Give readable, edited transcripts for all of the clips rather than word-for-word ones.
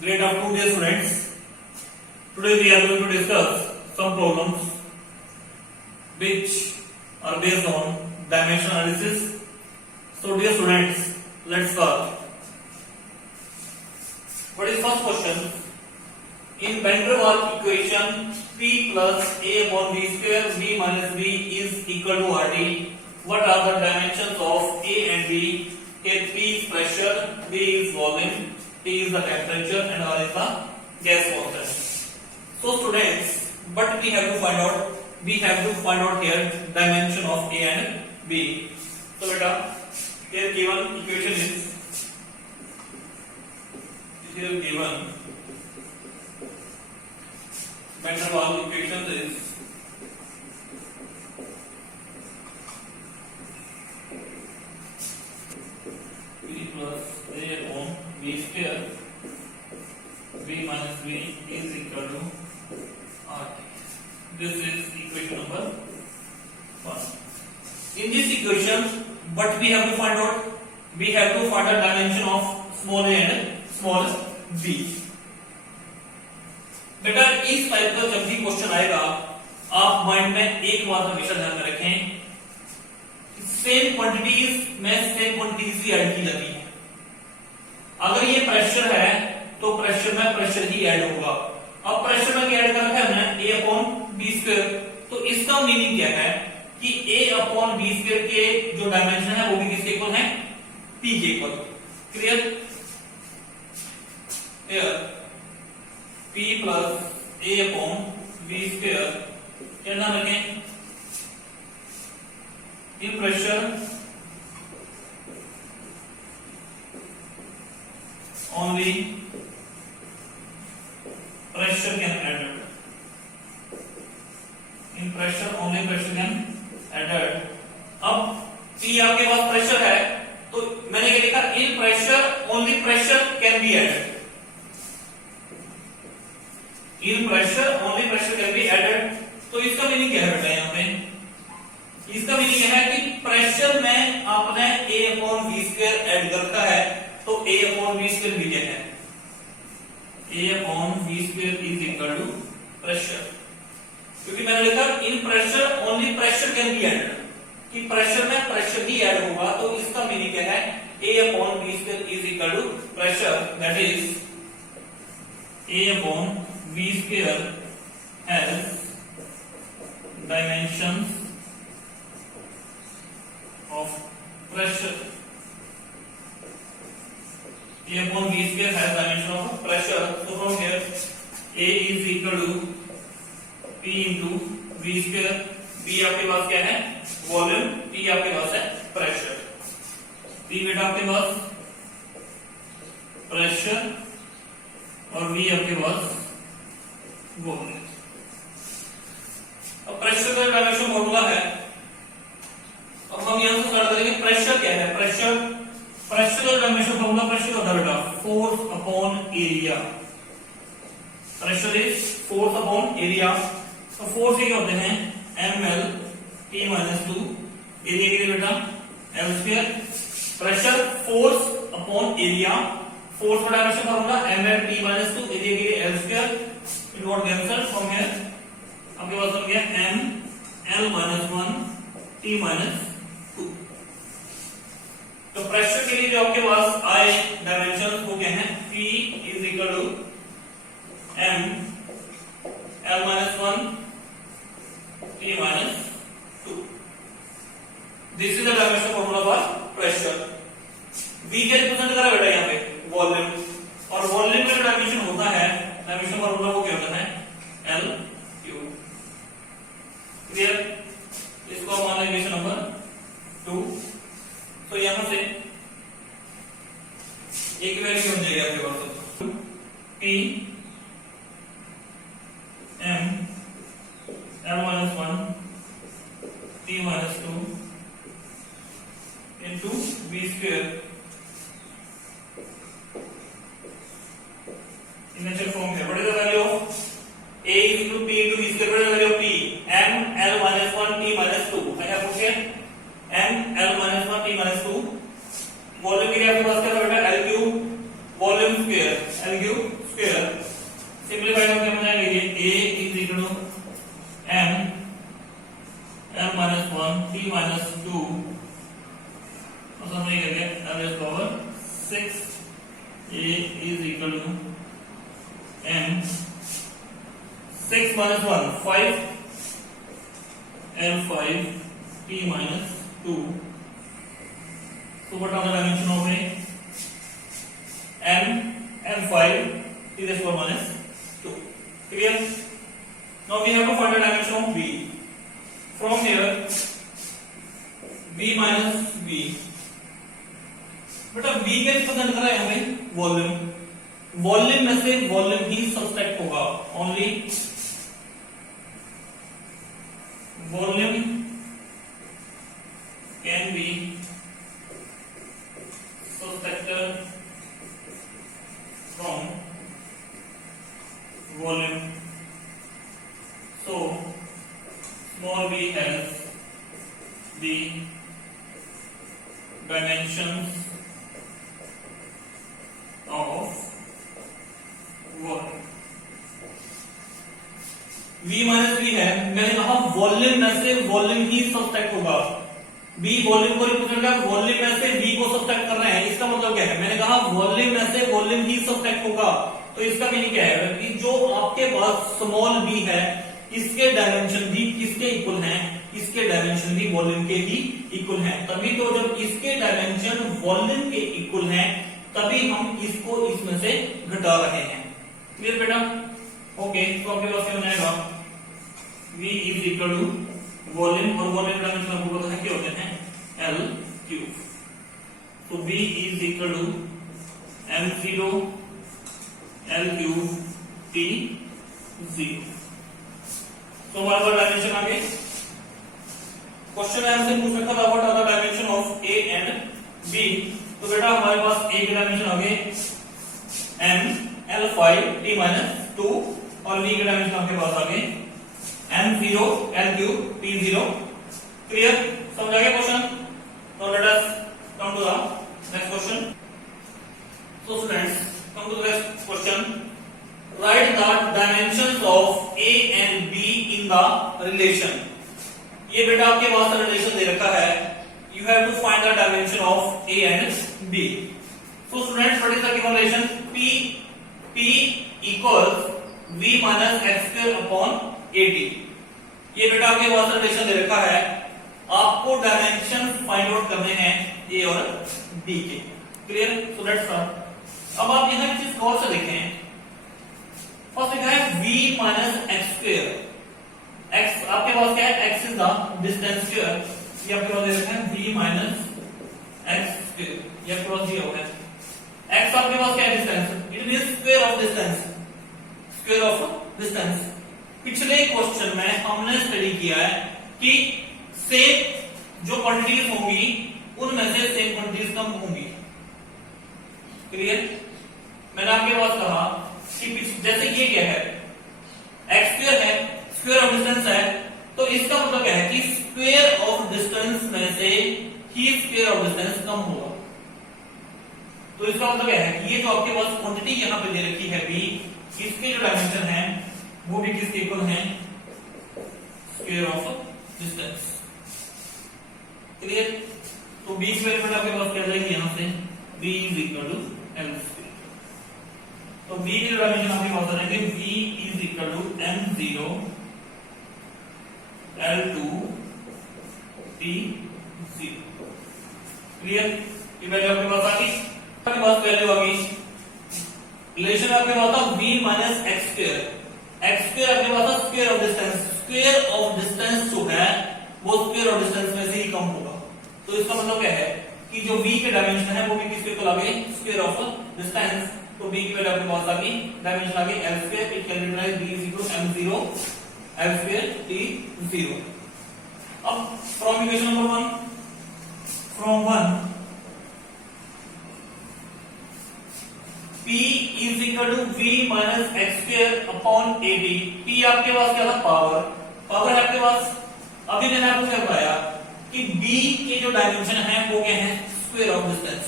Grade of 2 dear students. Today we are going to discuss some problems which are based on dimension analysis. So dear students, let's start. What is first question? In van der Waals equation, P plus A upon V square V minus V is equal to RT. What are the dimensions of A and B? Here P is pressure, V is volume, T is the temperature, and R is the gas constant. So students, what we have to find out? We have to find out here dimension of A and B. So beta, here given equation is here given van der Waals equation is P plus A upon V square V minus V is equal to RT. This is equation number 1. In this equation, what we have to find out? We have to find the dimension of small a and small b. बेटा इस type का जब भी question आएगा, आप mind में एक बात हमेशा ध्यान में रखें, सेम क्वांटिटीज में सेम क्वांटिटीज ही ऐड की जाती है. अगर ये प्रेशर है तो प्रेशर में प्रेशर ही ऐड होगा. अब प्रेशर में क्या ऐड कर रखा है हमने? A upon B square. तो इसका मीनिंग क्या है कि A अपॉन बी स्क्वायर के जो डायमेंशन है वो भी किसके इक्वल है? P के equal. Clear? P plus A upon V square क्या नाम रखें? इन pressure only pressure can added. In pressure only pressure can added. अब P आपके पास प्रेशर है तो मैंने क्या लिखा? In pressure only pressure can be added. In pressure only pressure can be added. तो इसका मीनिंग क्या है बेटा यहाँ पे? इसका मीनिंग है कि प्रेशर में आपने A upon V square add कर रखा है तो A अपॉन V स्क्वायर भी क्या है? A upon V square is equal to pressure. क्योंकि मैंने लिखा in pressure only pressure can be added. कि प्रेशर में प्रेशर ही ऐड होगा तो इसका मीनिंग क्या है? A upon V square is equal to pressure. That is A upon V square has dimensions of pressure. A upon V square has dimension of pressure. So from here, A is equal to P into V square. V आपके पास क्या है? Volume. P आपके पास है pressure. P बेटा आपके पास pressure और V आपके पास वॉल्यूम. अब प्रेशर का डायमेंशन फॉर्मूला है. अब हम यहां से स्टार्ट करेंगे. प्रेशर क्या है? प्रेशर का डायमेंशन फॉर्मूला प्रेशर होता है बेटा force upon area. Pressure is force upon area. तो फोर्स ये होते हैं ml t minus 2. एरिया के लिए बेटा l square. Pressure force upon area. Force का dimension formula ml t minus 2. Area के लिए l square. It got cancelled from here. आपके पास बन गया m l minus 1 t minus 2. तो प्रेशर के लिए जो आपके पास आए डायमेंशन वो क्या है? P is equal to m l minus 1 t minus 2. This is the dimension formula for pressure. V क्या रिप्रेजेंट कर रहा है बेटा यहाँ पे? वॉल्यूम. और वॉल्यूम का डायमेंशन होता है, डायमेंशन फॉर्मूला वो क्या होता है? L Q. क्लियर? इसको हम मान लेंगे इक्वेशन नंबर 2. तो यहां से एक वैल्यू हो जाएगी आपके पास P M L minus 1 T minus 2 into V square in natural form here. What is the value of A is equal to P into V square? What is the value of P? M L minus 1 T minus 2. I have put here m l minus 1 t minus 2. Volume area आपके पास क्या था बेटा? l cube volume square l cube is equal to m 6 minus 1 5 l5 t minus 2. So what are the dimension of a m l5 t raised to power minus 2? Clear? Now we have to find the dimension of b. From here b minus b, बेटा b के represent कर रहा है हमें volume, volume में से volume ही subtract होगा, only volume can be subtracted from volume. So small v has the dimensions of volume. v minus v है, मैंने कहा वॉल्यूम में से वॉल्यूम ही सब्ट्रैक्ट होगा. v वॉल्यूम को रिप्रेजेंट कर, वॉल्यूम में से v को सब्ट्रैक्ट कर रहे हैं, इसका मतलब क्या है? मैंने कहा वॉल्यूम में से वॉल्यूम ही सब्ट्रैक्ट होगा, तो इसका मीनिंग क्या है कि जो आपके पास स्मॉल v है इसके डायमेंशन भी किसके इक्वल हैं? इसके डायमेंशन भी वॉल्यूम के ही इक्वल हैं. तभी तो जब इसके डायमेंशन वॉल्यूम के इक्वल हैं तभी हम इसको इसमें से घटा रहे हैं. क्लियर बेटा? ओके, तो आपके पास क्या बनेगा? v is equal to volume, और वॉल्यूम का डायमेंशन आपको पता है क्या होते हैं? l cube. तो v is equal to m0 l cube t 0. तो हमारे पास डायमेंशन आ गए. क्वेश्चन हमसे पूछ रखा था what are the dimension of A and B. तो बेटा हमारे पास ए के डायमेंशन आ गए m l5 t minus 2, और b के डायमेंशन आपके पास आ गए m0 l cube t 0. Clear? समझ आ गया question? Now let us come to the next question. So students, come to the next question. Write the dimensions of A and B in the relation. ये बेटा आपके पास relation दे रखा है. You have to find the dimension of A and B. So students, what is the given relation? P equals V minus x square upon AT. ये बेटा आपके पास relation दे रखा है. आपको डायमेंशन फाइंड आउट करने हैं A और B के. क्लियर? So let's start. अब आप यहाँ एक चीज गौर से देखें. फर्स्ट लिखा है v minus X square. x आपके पास क्या है? x is the distance square. ये आपके पास दे रखा है v माइनस एक्स स्क्वायर. ये आपके पास दिया हुआ है. x आपके पास क्या है? Distance. It is square of distance. Square of distance. पिछले क्वेश्चन में हमने स्टडी किया है कि सेम जो क्वांटिटीज होंगी उनमें से सेम क्वांटिटीज कम होंगी. क्लियर? मैंने आपके पास कहा जैसे ये क्या है? एक्स स्क्वायर है, स्क्वायर ऑफ डिस्टेंस है, तो इसका मतलब क्या है कि स्क्वायर ऑफ डिस्टेंस में से ही स्क्वायर ऑफ डिस्टेंस कम होगा. तो इसका मतलब क्या है कि ये जो आपके पास क्वांटिटी यहां पे दे रखी है b, इसके जो डायमेंशन है वो भी किसके इक्वल है? Square of distance. क्लियर? तो b की वैल्यू आपके पास क्या जाएगी यहां से? b is equal to l. तो v की डायमेंशन आपके पास आ जाएंगे v is equal to m0 l2 t0. Clear? ये वैल्यू आपके पास आ गई. आपके पास वैल्यू आ गई. रिलेशन आपके पास था v minus X square. X square आपके पास था square of distance. Square of distance जो है वो स्क्वायर ऑफ डिस्टेंस में से ही कम होगा. तो इसका मतलब क्या है कि जो v के डायमेंशन है वो भी किसके इक्वल आ गए? Square of distance. तो b की वैल्यू आपके पास आ गई, डायमेंशन आ गई l square. It can be write b is equal to m0 l square t0. अब from equation number 1, from 1 p is equal to v minus X square upon at. p आपके पास क्या था? पावर. पावर है आपके पास. अभी मैंने आपको क्या बताया कि b के जो डायमेंशन है वो क्या है? Square of distance.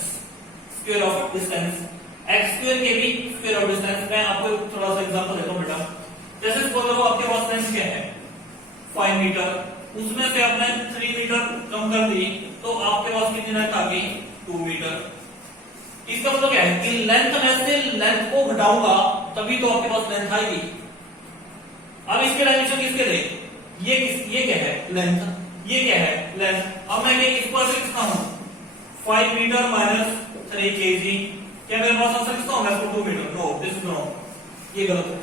Square of distance. X square के भी स्क्वायर ऑफ डिस्टेंस. मैं आपको थोड़ा सा एग्जांपल देता हूं बेटा. जैसे सपोज करो आपके पास लेंथ क्या है? 5 मीटर. उसमें से आपने 3 मीटर कम कर दी तो आपके पास कितनी लेंथ आ गई? 2 मीटर. इसका मतलब क्या है कि लेंथ में से लेंथ को घटाऊंगा तभी तो आपके पास लेंथ आएगी। अब इसके डायमेंशन किसके थे, ये क्या है लेंथ, ये क्या है लेंथ। अब मैं इसको ऐसे लिखता हूं 5 मीटर माइनस 3 kg। क्या मेरे पास आंसर कितना होगा इसको 2 meter? No, this is no, ये गलत है।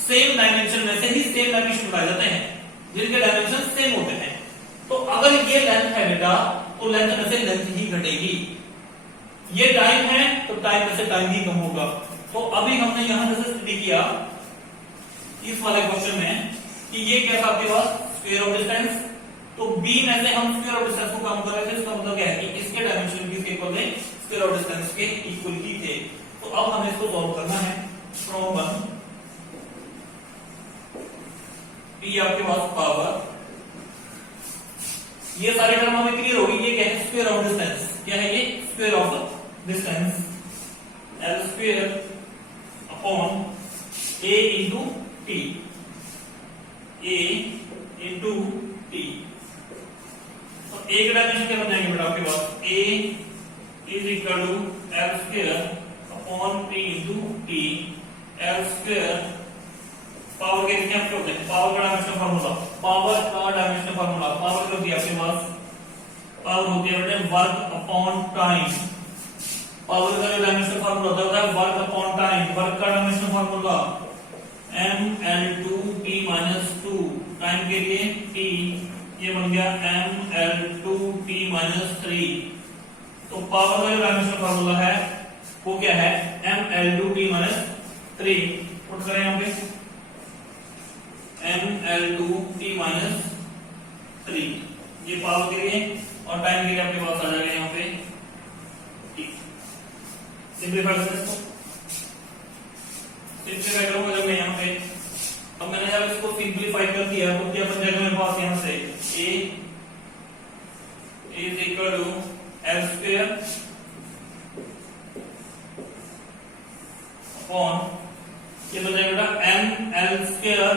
सेम डायमेंशन में से ही सेम डायमेंशन बनाए जाते हैं जिनके डायमेंशन सेम होते हैं। तो अगर ये लेंथ है बेटा तो लेंथ में से लेंथ ही घटेगी। ये टाइम है तो टाइम में से टाइम ही कम होगा। तो अभी हमने यहां जैसे स्टडी किया इस वाले क्वेश्चन में कि ये क्या था आपके पास स्क्वायर ऑफ डिस्टेंस, तो b में से हम स्क्वायर ऑफ डिस्टेंस को कम कर रहे थे। इसका मतलब क्या है कि इसके डायमेंशन किसके इक्वल थे, स्क्वायर ऑफ डिस्टेंस के इक्वल ही थे। तो अब हमें इसको सॉल्व करना है फ्रॉम 1 p आपके पास पावर, ये सारे टर्म हमें क्लियर होगी। ये क्या है स्क्वायर ऑफ डिस्टेंस, क्या है ये square of distance l square upon a into t, a into t। तो a के डायमेंशन क्या बन जाएंगे बेटा आपके पास, a is equal to l square upon p into t। l square power के कितने आपके होते हैं, पावर का डायमेंशन फार्मूला, पावर का डायमेंशन फार्मूला, पावर क्या होती है आपके पास, पावर होती है बेटा वर्क अपॉन टाइम। पावर का जो डायमेंशन फार्मूला होता है वर्क अपॉन टाइम, वर्क का dimension formula ml2t minus 2, time के लिए t, ये बन गया ml2t माइनस 3। तो पावर का जो डायमेंशन फार्मूला है वो क्या है ml2t माइनस 3। पुट करें यहां पे ml2t माइनस 3, ये पावर के लिए, और टाइम के लिए आपके पास आ जाएगा यहाँ पे t। सिंपलीफाई करते हैं इसको, सिंपलीफाई करूंगा जब मैं यहाँ पे, अब मैंने जब इसको सिंपलीफाई कर दिया तो क्या बन जाएगा मेरे पास यहाँ से a is equal to l square upon ये बन जाएगा ml square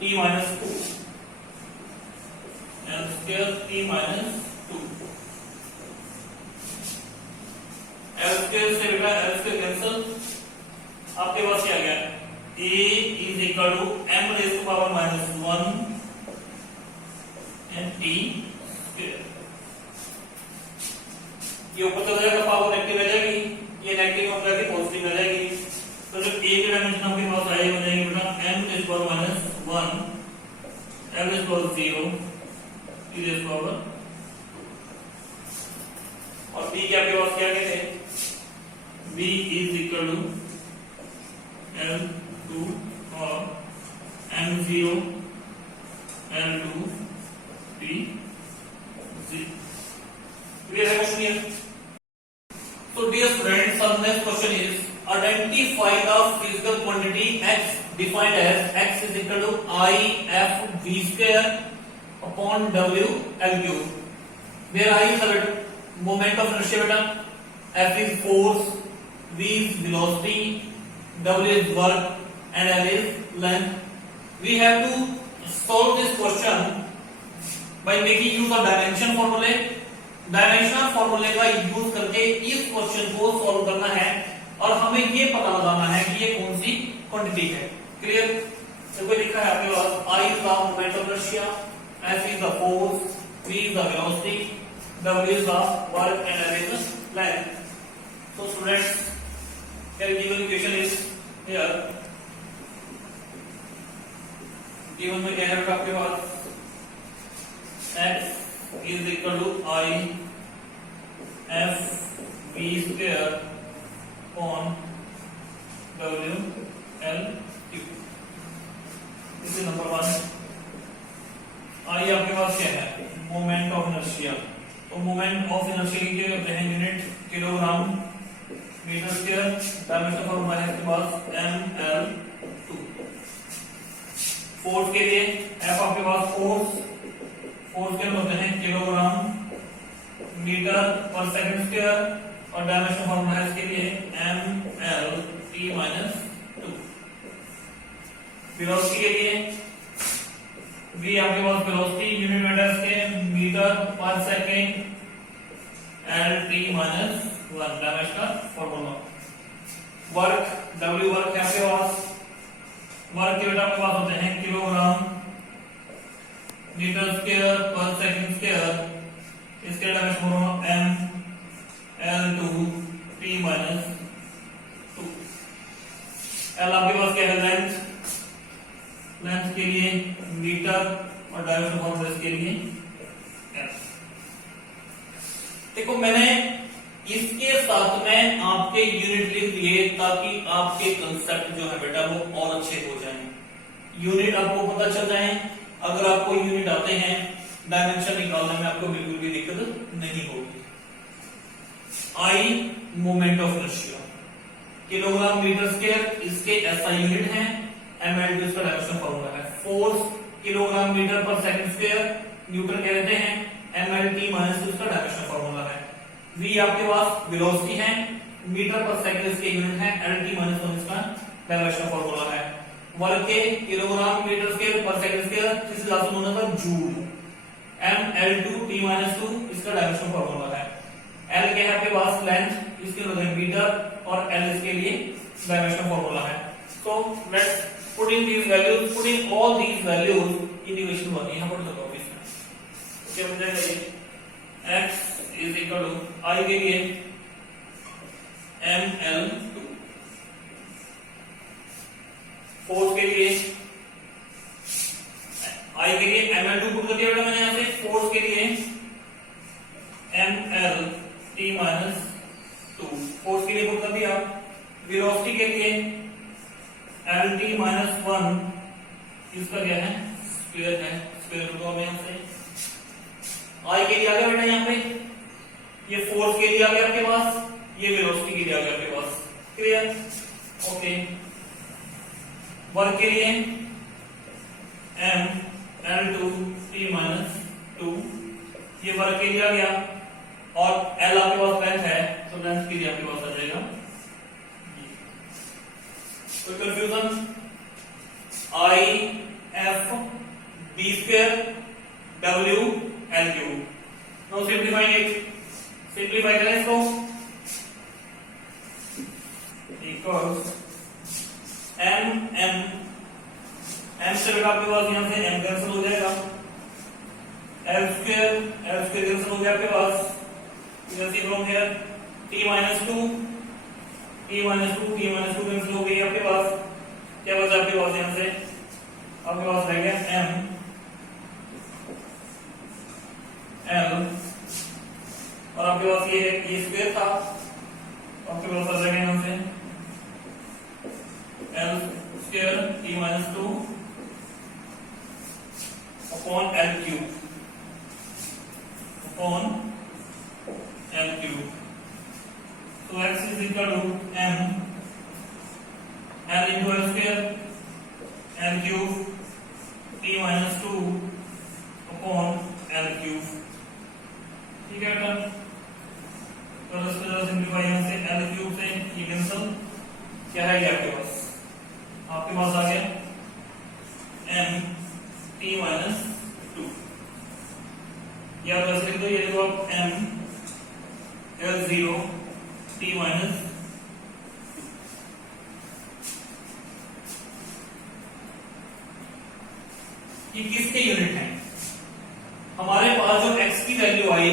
t minus 2, l square t minus 2। l square से बेटा l स्क्वायर कैंसिल, आपके पास क्या आ गया a is equal to m raise to power minus 1 and t square. ये ऊपर चला जाएगा, पावर नेगेटिव आ जाएगी, ये नेगेटिव हो जाएगी पॉजिटिव आ जाएगी। तो जो a के डायमेंशन आपके पास आएगी हो जाएगी बेटा m raise to power minus 1 l raise to power 0 t raise to power, और b के आपके पास क्या कहते हैं, b is equal to L2 और M0 L2 P0। Clear है क्वेश्चन ये? So dear friends, our next question is identify the physical quantity x defined as x is equal to I f v square upon w l cube, where I is the moment of inertia beta, f is force, v is velocity, w is work and l is length. We have to solve this question by making use of dimension formula। Dimensional फॉर्मूले का use करके इस question को solve करना है और हमें ये पता लगाना है कि ये कौन सी क्वांटिटी है। क्लियर? देखो लिखा है आपके पास I is the moment of inertia, F is the force, V is the velocity, W is the work and L is the length। So students, here given equation is here, given में क्या है आपके पास x is equal to I f v square upon w l cube। This is number 1। I आपके पास क्या है moment of inertia, तो moment of inertia की क्या होते हैं unit kilogram metre square, dimension formula है इसके पास ml2। फोर्स के लिए f आपके पास फोर्स क्या होते हैं kilogram metre per second square, और डायमेंशन फॉर्मूला है इसके लिए ml t माइनस 2। वेलोसिटी के लिए v आपके पास वेलोसिटी यूनिट मीटर के metre per second L T minus 1 dimension का फॉर्मूला। वर्क W वर्क है आपके पास, वर्क के बेटा आपके पास होते हैं kilogram metre square per second square, इसके dimension formula m L2 T minus 2। L आपके पास क्या है, लेंथ, लेंथ के लिए मीटर और डायमेंशन फॉर्मूला इसके लिए l। देखो मैंने इसके साथ में आपके यूनिट लिख दिए ताकि आपके कंसेप्ट जो है बेटा वो और अच्छे हो जाएं, यूनिट आपको पता चल जाए। अगर आपको यूनिट आते हैं डायमेंशन निकालने में आपको बिल्कुल भी दिक्कत नहीं होगी। I moment of inertia, kilogram metre square इसके एसआई यूनिट है, ml इसका डायमेंशन फॉर्मूला है। Force kilogram metre per second square newton कहते हैं, ml t माइनस इसका डायमेंशन फॉर्मूला है। v आपके पास वेलोसिटी है, मीटर पर सेकंड इसके यूनिट है, l t माइनस 1 इसका डायमेंशन फॉर्मूला है। वर्क के kilogram metre square per second square जिसे लास्ट में होना था जूल, ml2 t माइनस 2 इसका डायमेंशन फॉर्मूला है। l के है आपके पास लेंथ, इसके होता है मीटर और l इसके लिए डायमेंशन फॉर्मूला है। So let's put in these values, put in all these values in equation 1। यहाँ पर तो ऑब्वियस है, क्या बन जाएगा ये x is equal to I के लिए ml2, फोर्स के लिए I के लिए ml2 पुट कर दिया बेटा मैंने यहाँ से, फोर्स के लिए ml t माइनस 2 फोर्स के लिए पुट कर दिया। वेलोसिटी के लिए एल टी माइनस 1 इसका क्या है, स्क्वायर है, स्क्वायर रूट में यहाँ से आई के लिए आ गया बेटा, यहाँ पे ये फोर्स के लिए आ गया आपके पास, ये वेलोसिटी के लिए आ गया आपके पास, क्लियर, ओके। वर्क के लिए m L2 t माइनस 2 ये वर्क के लिए आ गया, और L आपके पास लेंथ है तो लेंथ के लिए आपके पास आ जाएगा। कोई confusion, I F B square W L cube. Now simplifying it, simplify करें इसको, इक्वल्स m से बेटा आपके पास यहाँ से m कैंसिल हो जाएगा, l स्क्वायर कैंसिल हो गया आपके पास, from here t minus 2 cancel हो गई आपके पास, क्या बचा आपके पास, यहाँ से आपके पास रह गया m l और आपके पास ये स्क्वायर था, आपके पास रह गया यहाँ से l square t minus 2 upon l cube, upon l cube. So x is equal to m l into l square l cube t minus 2 upon l cube, ठीक है बेटा। तो इसको सिंप्लीफाई यहाँ से l क्यूब से ये कैंसिल, क्या है ये आपके पास आ गया m t minus 2, या तो ऐसे लिख दो, ये देखो आप m L0 t माइनस ये किसके यूनिट है, हमारे पास जो x की वैल्यू आई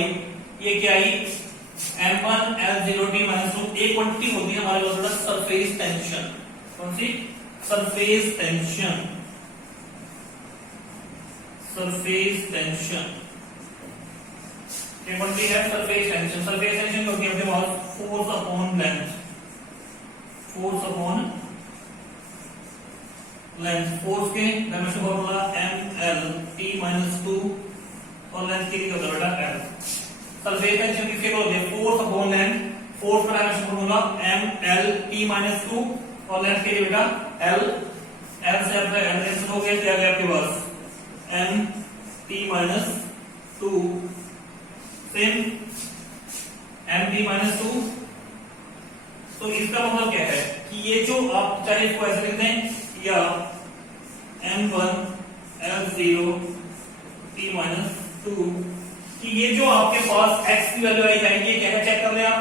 ये क्या आई, m1 L0 t माइनस 2, एक क्वांटिटी होती है हमारे पास बेटा सरफेस टेंशन, कौन सी, सरफेस टेंशन, सरफेस टेंशन ये क्वांटिटी है सरफेस टेंशन। सरफेस टेंशन होती है अपने पास force upon length, force upon length, force के dimension formula ml t minus 2 और लेंथ के लिए होता है बेटा l। सरफेस टेंशन किसके होती है, फोर्स अपॉन लेंथ, फोर्स का dimension formula ml t minus 2 और लेंथ के लिए बेटा l, l से आपका l कैंसिल हो गया, क्या गया आपके पास m t minus 2 same m t minus 2। तो इसका मतलब क्या है कि ये जो आप चाहे इसको ऐसे लिख दें या m1 L0 t माइनस 2, कि ये जो आपके पास x की वैल्यू आई जाएगी, ये क्या है चेक कर लें आप,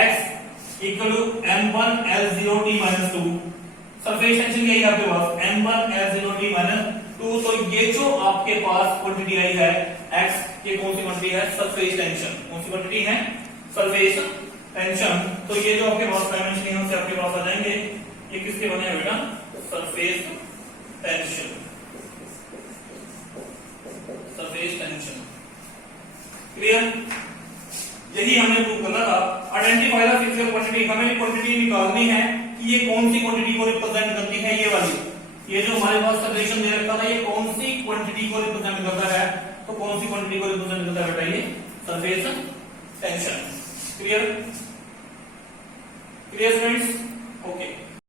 x equal to m1L0t-2, surface tension क्या है आपके पास m1L0t-2, तो ये जो आपके पास क्वांटिटी आई है x, ये कौन सी क्वांटिटी है, सरफेस टेंशन, कौन सी क्वांटिटी है, सरफेस टेंशन। तो ये जो आपके पास डायमेंशन यहां से आपके पास आ जाएंगे, ये किसके बने हैं बेटा, surface tension, surface tension. Clear, यही हमने प्रूव करना था। आइडेंटिफाई द फिजिकल क्वांटिटी, हमें क्वांटिटी निकालनी है कि ये कौन सी क्वांटिटी को रिप्रेजेंट करती है, ये वाली, ये जो हमारे पास रिलेशन दे रखा था, ये कौन सी क्वांटिटी को रिप्रेजेंट करता है, तो कौन सी क्वांटिटी को रिप्रेजेंट करता है बेटा, ये surface tension. Clear, clear friends.